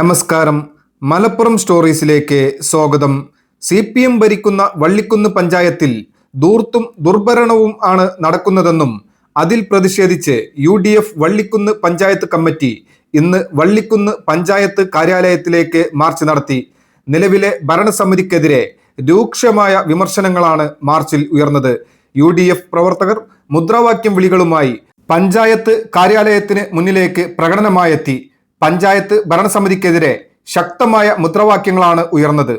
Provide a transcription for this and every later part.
നമസ്കാരം. മലപ്പുറം സ്റ്റോറീസിലേക്ക് സ്വാഗതം. CPM ഭരിക്കുന്ന വള്ളിക്കുന്ന് പഞ്ചായത്തിൽ ധൂർത്തും ദുർഭരണവും ആണ് നടക്കുന്നതെന്നും അതിൽ പ്രതിഷേധിച്ച് UDF വള്ളിക്കുന്ന് പഞ്ചായത്ത് കമ്മിറ്റി ഇന്ന് വള്ളിക്കുന്ന് പഞ്ചായത്ത് കാര്യാലയത്തിലേക്ക് മാർച്ച് നടത്തി. നിലവിലെ ഭരണസമിതിക്കെതിരെ രൂക്ഷമായ വിമർശനങ്ങളാണ് മാർച്ചിൽ ഉയർന്നത്. UDF പ്രവർത്തകർ മുദ്രാവാക്യം വിളികളുമായി പഞ്ചായത്ത് കാര്യാലയത്തിന് മുന്നിലേക്ക് പ്രകടനമായെത്തി. പഞ്ചായത്ത് ഭരണസമിതിക്കെതിരെ ശക്തമായ മുദ്രാവാക്യങ്ങളാണ് ഉയർന്നത്.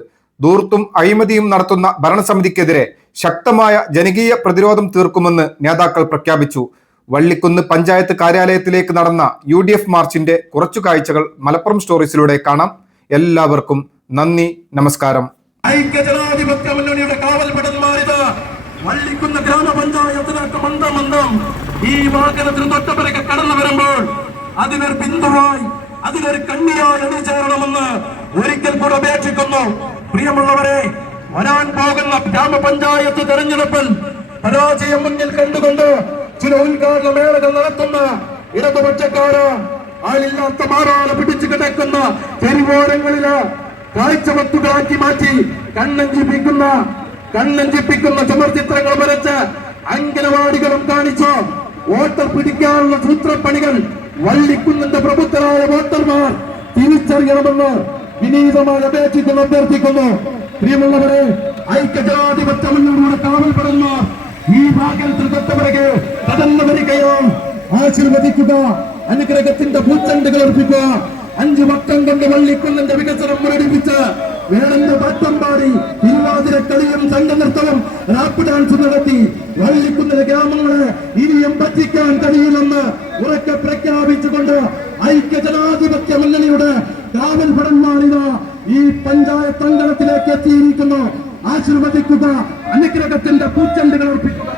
ധൂർത്തും അഴിമതിയും നടത്തുന്ന ഭരണസമിതിക്കെതിരെ ശക്തമായ ജനകീയ പ്രതിരോധം തീർക്കുമെന്ന് നേതാക്കൾ പ്രഖ്യാപിച്ചു. വള്ളിക്കുന്ന് പഞ്ചായത്ത് കാര്യാലയത്തിലേക്ക് നടന്ന UDF മാർച്ചിന്റെ കുറച്ചു കാഴ്ചകൾ മലപ്പുറം സ്റ്റോറീസിലൂടെ കാണാം. എല്ലാവർക്കും നന്ദി, നമസ്കാരം. ഐക്യജനാധിപത്യ മുന്നണിയുടെ കാവൽപടന്മാരിത് വള്ളിക്കുന്ന് ഗ്രാമപഞ്ചായത്തിലേക്ക് മന്ദം ഈ വാഹനത്തിന് തൊട്ടപ്പുറക്കെ കടന്നു വരുമ്പോൾ അതിനൊരു ബിന്ദുവായി, അതിനൊരു കണ്ണിയായി അണിചേരണമെന്ന് ഒരിക്കൽ കൂടെ അപേക്ഷിക്കുന്നു. പ്രിയമുള്ളവരെ, വരാൻ പോകുന്ന ഗ്രാമപഞ്ചായത്ത് തെരഞ്ഞെടുപ്പിൽ പരാജയം മുന്നിൽ കണ്ടുകൊണ്ട് ചില ഉദ്ഘാടന മേളകൾ നടത്തുന്ന ഇടതുപക്ഷക്കാര് ആളില്ലാത്ത മാറാല പിടിച്ചു കിടക്കുന്ന തെരുവോരങ്ങളില് കാഴ്ചവസ്തുക്കളാക്കി മാറ്റി കണ്ണഞ്ചിപ്പിക്കുന്ന ചുമർചിത്രങ്ങൾ വരച്ച് അംഗനവാടികളും കാണിച്ചു വോട്ടർ പിടിക്കാനുള്ള സൂത്രപ്പണികൾ വള്ളിക്കുന്നിന്റെ പ്രബുദ്ധരായ വോട്ടർമാർ തിരിച്ചറിയണമെന്ന് വിനീതമായി അഭ്യർത്ഥിക്കുന്നു. പ്രിയമുള്ളവരെ, ഐക്യജനാധിപത്യ മുന്നണിയുടെ കാവൽപടന്മാർ ഈ വാഹനത്തിൽ തൊട്ടപിറകെ കടന്നു വരികയും ആശീർവദിക്കുക, അനുഗ്രഹത്തിന്റെ പൂച്ചെണ്ടുകൾ അർപ്പിക്കുക. 5 വട്ടം കൊണ്ട് വള്ളിക്കുന്നിന്റെ വികസനം മുരടിപ്പിച്ച് വേടന്റെ പാട്ടം പാടി തിരുവാതിര കളിയും സംഘനൃത്തവും റാപ്പ് ഡാൻസ് നടത്തി വള്ളിക്കുന്നിലെ ഗ്രാമങ്ങളെ ഇനിയും പറ്റിക്കാൻ കഴിയില്ലെന്ന് ഉറക്കെ പ്രഖ്യാപിച്ചുകൊണ്ട് ഐക്യജനാധിപത്യ മുന്നണിയുടെ കാവൽപടന്മാരിത് ഈ പഞ്ചായത്ത് അങ്കണത്തിലേക്ക് എത്തിയിരിക്കുന്നു. ആശീർവദിക്കുക, അനുഗ്രഹത്തിന്റെ പൂച്ചെണ്ടുകൾ അർപ്പിക്കുക.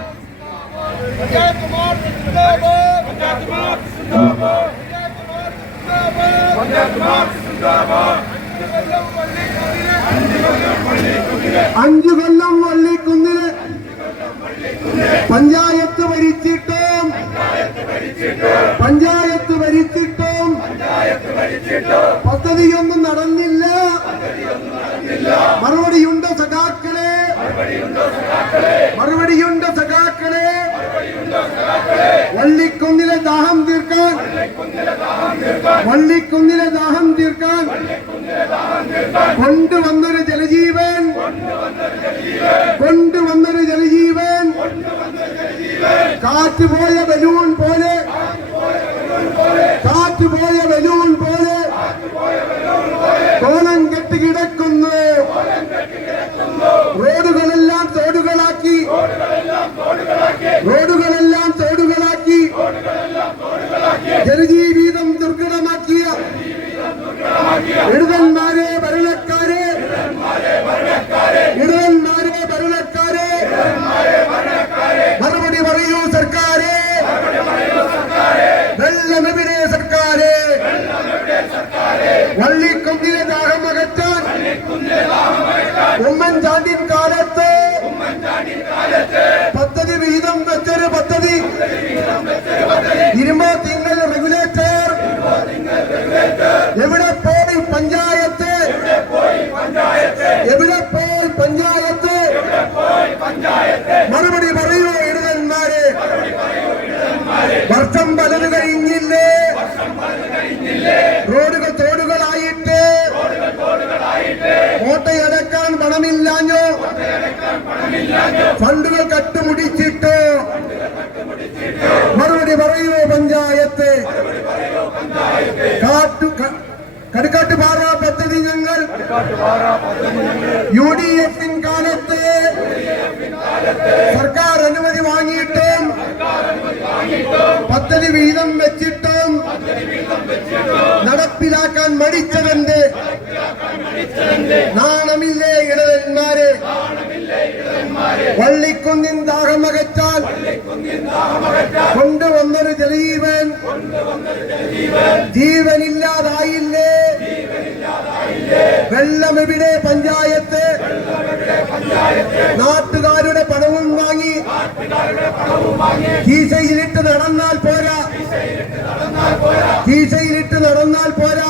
അഞ്ചു കൊല്ലം വള്ളിക്കുന്നില് പഞ്ചായത്ത് ഭരിച്ചിട്ടും പദ്ധതിയൊന്നും നടന്നില്ല. മറുപടിയുണ്ടോ സഖാക്കളെ? വള്ളിക്കുന്നിലെ ദാഹം തീർക്കാൻ കൊണ്ടുവന്നൊരു ജലജീവൻ കാറ്റുപോയ ബലൂൺ പോലെ കോലം കെട്ടി കിടക്കുന്നു. റോഡുകളെല്ലാം തോടുകളാക്കി ജനജീവിതം ദുർഘടമാക്കിയ ഇടവന്മാരെ ഭരണക്കാരെ മറുപടി പറയൂ സർക്കാരെ. വെള്ളമെവിടെ സർക്കാരെ? വള്ളിക്കുന്നിലെ ദാഹം അകറ്റാൻ ഉമ്മൻചാണ്ടി കാലത്ത് പദ്ധതി വിഹിതം വെച്ചൊരു പദ്ധതി. 20 തിങ്കൾ റെഗുലേറ്റർ എവിടെ പോയി പഞ്ചായത്ത്? മറുപടി പറയൂ ഇടവന്മാരെ. വർഷം പലത് കഴിഞ്ഞില്ലേ? റോഡുകൾ തോടുകളായിട്ട് കോട്ടയടക്കാൻ പണമില്ലാഞ്ഞോ? ഫണ്ടുകൾ കട്ടുമുടിച്ചിട്ടോ? മറുപടി പറയൂ പഞ്ചായത്ത്. കടുക്കാട്ടുപാറ പദ്ധതി ഞങ്ങൾ UDF കാലത്ത് സർക്കാർ അനുമതി വാങ്ങിയിട്ടും പദ്ധതി വീതം വെച്ചിട്ടും നടപ്പിലാക്കാൻ മടിച്ചതെന്ത്? നാണമില്ലേ ഇടവന്മാരെ? വള്ളിക്കുന്നിൻ ദാഹമകറ്റാൻ കൊണ്ടുവന്നൊരു ജലജീവൻ ജീവനില്ലാതായില്ലേ? വെള്ളമെവിടെ പഞ്ചായത്ത്? നാട്ടുകാരുടെ പണവും വാങ്ങി കീശയിലിട്ട് നടന്നാൽ പോരാ. കീശയിലിട്ട് നടന്നാൽ പോരാ.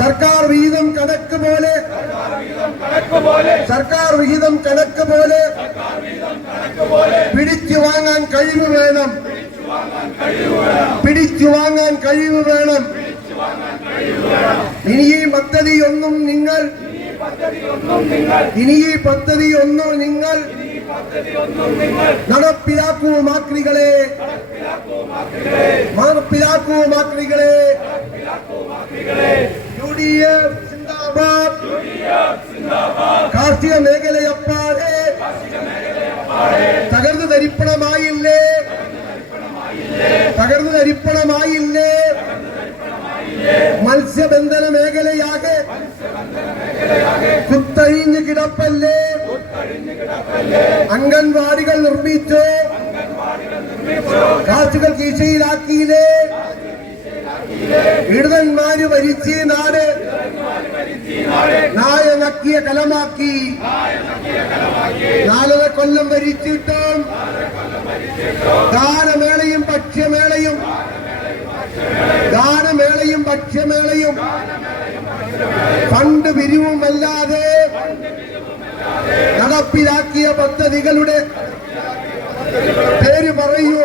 സർക്കാർ വിഹിതം കണക്ക് പോലെ പിടിച്ചു വാങ്ങാൻ കഴിവ് വേണം. ഇനി ഈ പദ്ധതിയൊന്നും നിങ്ങൾ നടപ്പിലാക്കൂ മാക്രികളെ. UDF സിന്ദാബാദ്. കാർഷിക മേഖലയപ്പാടെ തകർന്നു തരിപ്പണമായില്ലേ. മത്സ്യബന്ധന മേഖലയാകെ കുത്തഴിഞ്ഞു കിടപ്പല്ലേ. അംഗൻവാടികൾ നിർമ്മിച്ചു, കാശുകൾ കീശയിലാക്കിയില്ലേ. ഇടതന്മാര് ഭരിച്ച് നാട് നായ നക്കിയ കലമാക്കി. 4 കൊല്ലം ഭരിച്ചിട്ടും ഗാനമേളയും ഭക്ഷ്യമേളയും ഫണ്ട് പിരിവുമല്ലാതെ നടപ്പിലാക്കിയ പദ്ധതികളുടെ പേര് പറയൂ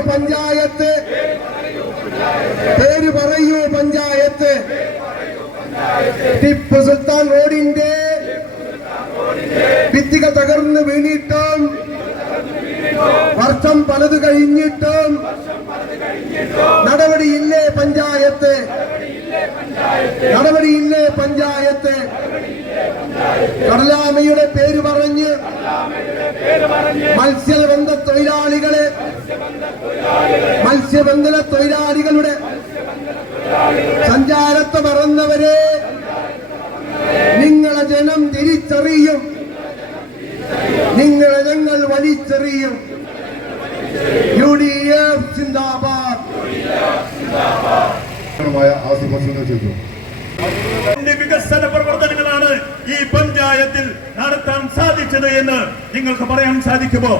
പഞ്ചായത്ത്. ടിപ്പു സുൽത്താൻ റോഡിന്റെ ഭിത്തികൾ തകർന്ന് വീണിട്ടും വർഷം പലത് കഴിഞ്ഞിട്ടും നടപടിയില്ലേ പഞ്ചായത്ത്. കടലാമയുടെ പേര് പറഞ്ഞ് മത്സ്യബന്ധന തൊഴിലാളികളുടെ സഞ്ചാരത്തെ മറന്നവരെ നിങ്ങളെ ജനം തിരിച്ചറിയും. ഞങ്ങൾ വലിച്ചെറിയും. UDF സിന്ദാബാദ്. വികസന പ്രവർത്തനങ്ങളാണ് ഈ പഞ്ചായത്തിൽ നടത്താൻ സാധിച്ചത് എന്ന് നിങ്ങൾക്ക് പറയാൻ സാധിക്കുമോ?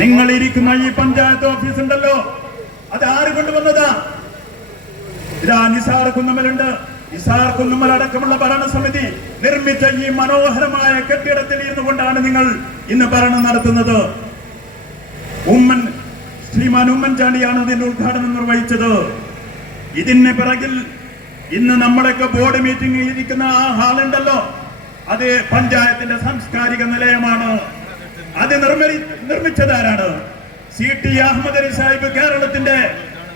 നിങ്ങൾ ഇരിക്കുന്ന ഈ പഞ്ചായത്ത് ഓഫീസ് ഉണ്ടല്ലോ, അത് ആര് കൊണ്ടുവന്നതാ? ഇതാ നിസാർ കുന്നമ്മലുണ്ട്. നിസാർ കുന്നമ്മൽ അടക്കമുള്ള ഭരണസമിതി നിർമ്മിച്ച ഈ മനോഹരമായ കെട്ടിടത്തിൽ ഇരുന്നു കൊണ്ടാണ് നിങ്ങൾ ഇന്ന് ഭരണം നടത്തുന്നത്. ശ്രീമാൻ ഉമ്മൻചാണ്ടിയാണ് അതിന്റെ ഉദ്ഘാടനം നിർവഹിച്ചത്. ഇതിന് പിറകിൽ ഇന്ന് നമ്മളൊക്കെ ബോർഡ് മീറ്റിംഗ് ഇരിക്കുന്ന ആ ഹാളുണ്ടല്ലോ, അത് പഞ്ചായത്തിന്റെ സാംസ്കാരിക നിലയമാണ്. അത് നിർമ്മിച്ചതാരാണ്? CT അഹമ്മദ് അലി സാഹിബ് കേരളത്തിന്റെ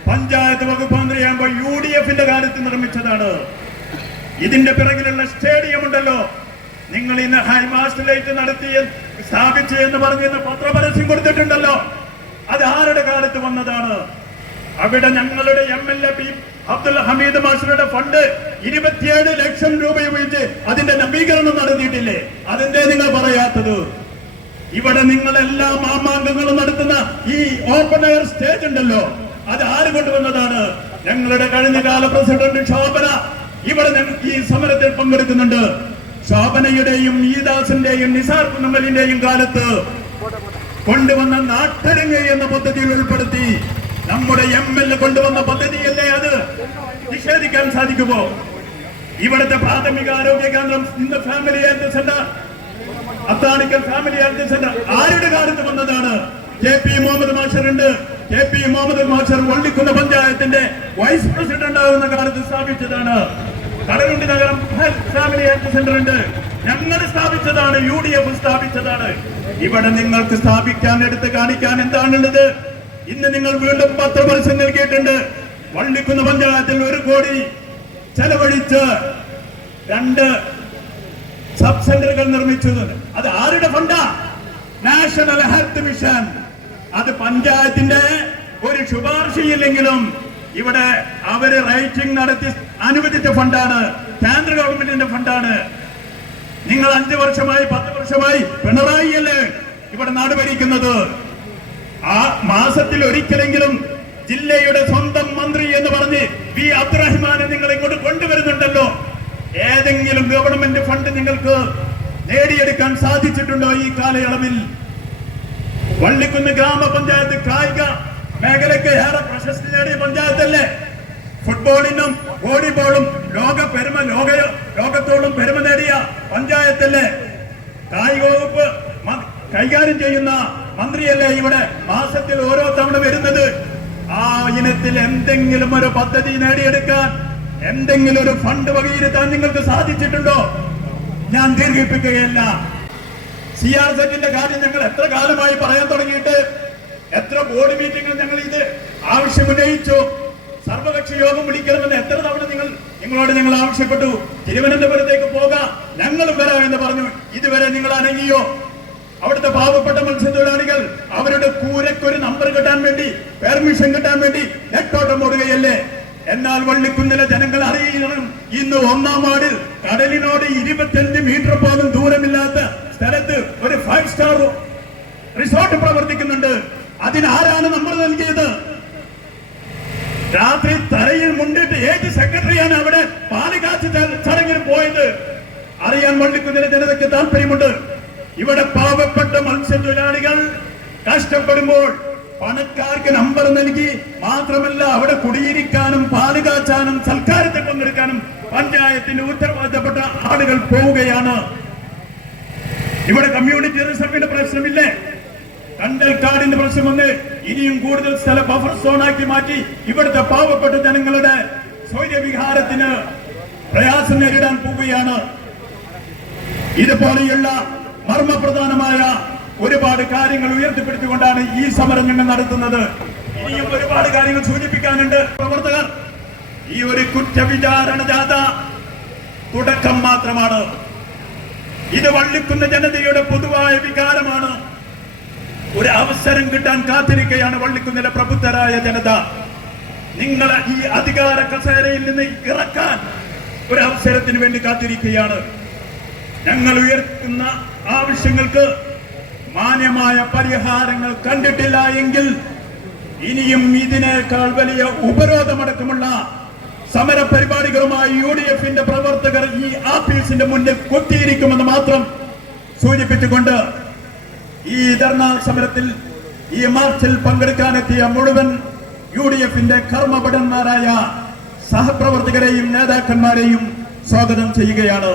പഞ്ചായത്ത് വകുപ്പ് മന്ത്രിയാകുമ്പോൾ UDFന്റെ കാലത്ത് നിർമ്മിച്ചതാണ്. ഇതിന്റെ പിറകിലുള്ള സ്റ്റേഡിയം ഉണ്ടല്ലോ, നിങ്ങൾ ഇന്ന് ഹൈമാസ്റ്റലൈറ്റ് നടത്തി സ്ഥാപിച്ചു എന്ന് പറഞ്ഞ് പത്രപരസ്യം കൊടുത്തിട്ടുണ്ടല്ലോ, അത് ആരുടെ കാലത്ത് വന്നതാണ്? അവിടെ ഞങ്ങളുടെ MLA അബ്ദുൽ ഹമീദ് മാസ്റ്ററുടെ ഫണ്ട് 27 ലക്ഷം രൂപ ഉപയോഗിച്ച് അതിന്റെ നവീകരണം നടത്തിയിട്ടില്ലേ? അതിന്റെ നിങ്ങൾ പറയാത്തത്? ഇവിടെ നിങ്ങളെല്ലാ മാമാങ്കങ്ങളും നടത്തുന്ന ഈ ഓപ്പൺ എയർ സ്റ്റേജ് ഉണ്ടല്ലോ, അത് ആര് കൊണ്ടുവന്നതാണ്? ഞങ്ങളുടെ കഴിഞ്ഞകാല പ്രസിഡന്റ് ശോഭന ഇവിടെ ഈ സമരത്തിൽ പങ്കെടുക്കുന്നുണ്ട്. ശോഭനയുടെയും ഈദാസിന്റെയും നിസാർ കുന്നമ്മലിന്റെയും കാലത്ത് കൊണ്ടുവന്ന നാട്ടരങ്ങ് എന്ന പദ്ധതിയിൽ ഉൾപ്പെടുത്തി നമ്മുടെ MLA കൊണ്ടുവന്ന പദ്ധതിയല്ലേ അത്? നിഷേധിക്കാൻ സാധിക്കുമോ? ഇവിടുത്തെ പ്രാഥമിക ആരോഗ്യ കേന്ദ്രം ഇന്ന് family health centre, Athanikkal family health centre ആരുടെ കാലത്ത് വന്നതാണ്? KP മുഹമ്മദ് മാഷറുണ്ട്. KP മുഹമ്മദ് മാഷർ വള്ളിക്കുന്ന് പഞ്ചായത്തിന്റെ വൈസ് പ്രസിഡന്റ് ആകുന്ന കാലത്ത് സ്ഥാപിച്ചതാണ്. കടലുണ്ടി നഗരം ഫാമിലി ഹെൽത്ത് സെന്റർ ഉണ്ട്, ഞങ്ങൾ സ്ഥാപിച്ചതാണ്, UDF സ്ഥാപിച്ചതാണ്. ഇവിടെ നിങ്ങൾക്ക് സ്ഥാപിക്കാൻ എടുത്ത് കാണിക്കാൻ എന്താണുള്ളത്? ഇന്ന് നിങ്ങൾ വീണ്ടും പത്രപരസ്യം നൽകിയിട്ടുണ്ട്. വള്ളിക്കുന്ന് പഞ്ചായത്തിൽ 1 കോടി ചെലവഴിച്ച് 2 സബ് സെന്ററുകൾ നിർമ്മിച്ചു. അത് ആരുടെ ഫണ്ടാ? National health mission. അത് പഞ്ചായത്തിന്റെ ഒരു ശുപാർശയില്ലെങ്കിലും ഇവിടെ അവര് റൈറ്റിംഗ് നടത്തി അനുവദിച്ച ഫണ്ടാണ്, കേന്ദ്ര ഗവൺമെന്റിന്റെ ഫണ്ടാണ്. നിങ്ങൾ 5 വർഷമായി 10 വർഷമായി പിണറായി അല്ലേ ഇവിടെ നാട് ഭരിക്കുന്നത്? ആ മാസത്തിൽ ഒരിക്കലെങ്കിലും ജില്ലയുടെ സ്വന്തം മന്ത്രി എന്ന് പറഞ്ഞ് വി അബ്ദുറഹ്മാനെ നിങ്ങൾ ഇങ്ങോട്ട് കൊണ്ടുവരുന്നുണ്ടല്ലോ. ഏതെങ്കിലും ഗവൺമെന്റ് ഫണ്ട് നിങ്ങൾക്ക് നേടിയെടുക്കാൻ സാധിച്ചിട്ടുണ്ടോ ഈ കാലയളവിൽ? വള്ളിക്കുന്ന് ഗ്രാമപഞ്ചായത്ത് കായിക മേഖലയ്ക്ക് ഏറെ പ്രശസ്തി നേടിയ പഞ്ചായത്തല്ലേ? ഫുട്ബോളിനും വോളിബോളും ലോകത്തോളം പെരുമ നേടിയ പഞ്ചായത്തല്ലേ? കായിക വകുപ്പ് കൈകാര്യം ചെയ്യുന്ന മന്ത്രിയല്ലേ ഇവിടെ മാസത്തിൽ ഓരോ തവണ വരുന്നത്? ആ ഇനത്തിൽ എന്തെങ്കിലും ഒരു പദ്ധതി നേടിയെടുക്കാൻ, എന്തെങ്കിലും ഒരു ഫണ്ട് വകയിരുത്താൻ നിങ്ങൾക്ക് സാധിച്ചിട്ടുണ്ടോ? ഞാൻ ദീർഘിപ്പിക്കുകയല്ല. CRZ-ന്റെ കാര്യം ഞങ്ങൾ എത്ര കാലമായി പറയാൻ തുടങ്ങിയിട്ട്, എത്ര ബോർഡ് മീറ്റിംഗിൽ ഞങ്ങൾ ഇത് ആവശ്യം ഉന്നയിച്ചു. സർവകക്ഷി യോഗം വിളിക്കണമെന്ന് എത്ര തവണ നിങ്ങളോട് ഞങ്ങൾ ആവശ്യപ്പെട്ടു. തിരുവനന്തപുരത്തേക്ക് പോകാം, ഞങ്ങളും വരാം എന്ന് പറഞ്ഞു. ഇതുവരെ നിങ്ങൾ അനങ്ങിയോ? അവിടുത്തെ പാവപ്പെട്ട മത്സ്യത്തൊഴിലാളികൾ അവരുടെ കൂരയ്ക്കൊരു നമ്പർ കിട്ടാൻ വേണ്ടി, പെർമിഷൻ കിട്ടാൻ വേണ്ടി നെട്ടോട്ടം ഓടുകയല്ലേ? എന്നാൽ വള്ളിക്കുന്നിലെ ജനങ്ങൾ അറിയണം, ഇന്ന് 1-ാം വാർഡിൽ കടലിനോട് 25 മീറ്റർ പോലും ദൂരമില്ലാത്ത സ്ഥലത്ത് ഒരു 5 സ്റ്റാർ റിസോർട്ട് പ്രവർത്തിക്കുന്നുണ്ട്. അതിനാരാണ് നമ്പർ നൽകിയത്? രാത്രി തറയിൽ മുണ്ടിട്ട് ഏത് സെക്രട്ടറിയാണ് അവിടെ പാലുകാച്ച് ചടങ്ങിന് പോയത്? അറിയാൻ വള്ളിക്കുന്നിലെ ജനതയ്ക്ക് താല്പര്യമുണ്ട്. ഇവിടെ പാവപ്പെട്ട മത്സ്യത്തൊഴിലാളികൾ കഷ്ടപ്പെടുമ്പോൾ പണക്കാർക്ക് നമ്പർ നൽകി മാത്രമല്ല, അവിടെ കുടിയിരിക്കാനും പാലുകാച്ചാനും സൽക്കാരത്തിൽ പങ്കെടുക്കാനും പഞ്ചായത്തിന് ഉത്തരവാദിത്തപ്പെട്ട ആളുകൾ പോവുകയാണ്. ഇവിടെ കമ്മ്യൂണിറ്റി റിസർവിന്റെ പ്രശ്നമില്ലേ? കണ്ടൽക്കാടിന്റെ പ്രശ്നം വന്ന് ഇനിയും കൂടുതൽ സ്ഥല ബഫർ സോണാക്കി മാറ്റി ഇവിടുത്തെ പാവപ്പെട്ട ജനങ്ങളുടെ സ്വൈര്യവിഹാരത്തിന് പ്രയാസം നേരിടാൻ പോവുകയാണ്. ഇതുപോലെയുള്ള മർമ്മപ്രധാനമായ ഒരുപാട് കാര്യങ്ങൾ ഉയർത്തിപ്പിടിച്ചുകൊണ്ടാണ് ഈ സമരം ഞങ്ങൾ നടത്തുന്നത്. ഇനിയും ഒരുപാട് കാര്യങ്ങൾ സൂചിപ്പിക്കാനുണ്ട്. പ്രവർത്തകർ, ഈ ഒരു കുറ്റവിചാരണ ജാഥ തുടക്കം മാത്രമാണ്. ഇത് വള്ളിക്കുന്ന ജനതയുടെ പൊതുവായ വികാരമാണ്. ഒരു അവസരം കിട്ടാൻ കാത്തിരിക്കുകയാണ് വള്ളിക്കുന്നിലെ പ്രബുദ്ധരായ ജനത. നിങ്ങളെ ഈ അധികാര കസേരയിൽ നിന്ന് ഇറക്കാൻ ഒരു അവസരത്തിന് വേണ്ടി കാത്തിരിക്കുകയാണ്. ഞങ്ങൾ ഉയർത്തുന്ന ആവശ്യങ്ങൾക്ക് മാന്യമായ പരിഹാരങ്ങൾ കണ്ടിട്ടില്ല എങ്കിൽ ഇനിയും ഇതിനേക്കാൾ വലിയ ഉപരോധമടക്കമുള്ള സമര പരിപാടികളുമായി UDF-ന്റെ പ്രവർത്തകർ ഈ ആഫീസിന്റെ മുന്നിൽ കുത്തിയിരിക്കുമെന്ന് മാത്രം സൂചിപ്പിച്ചുകൊണ്ട് ഈ ധർണാ സമരത്തിൽ, ഈ മാർച്ചിൽ പങ്കെടുക്കാനെത്തിയ മുഴുവൻ UDF-ന്റെ കർമ്മഭടന്മാരായ സഹപ്രവർത്തകരെയും നേതാക്കന്മാരെയും സ്വാഗതം ചെയ്യുകയാണ്.